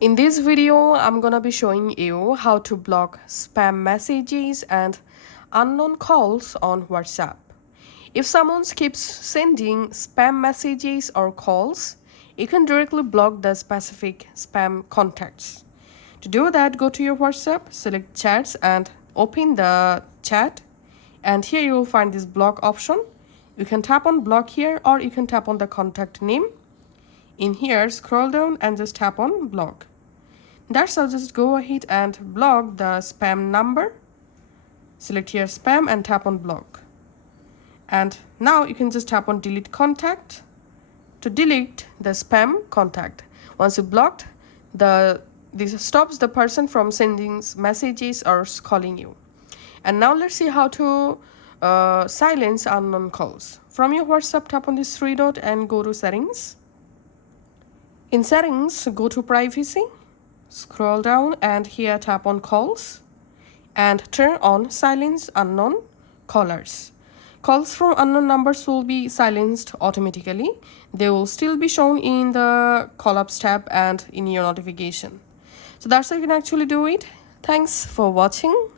In this video, I'm gonna be showing you how to block spam messages and unknown calls on WhatsApp. If someone keeps sending spam messages or calls, you can directly block the specific spam contacts. To do that, go to your WhatsApp, select chats and open the chat. And here you will find this block option. You can tap on block here or you can tap on the contact name. In here, scroll down and just tap on block. That's how. Just go ahead and block the spam number. Select here spam and tap on block. And now you can just tap on delete contact to delete the spam contact. Once you blocked, this stops the person from sending messages or calling you. And now let's see how to silence unknown calls. From your WhatsApp, tap on this three dot and go to settings. In settings, go to privacy. Scroll down and here tap on calls and turn on silence unknown callers. Calls from unknown numbers will be silenced automatically. They will still be shown in the call ups tab and in your notification. So that's how you can actually do it. Thanks for watching.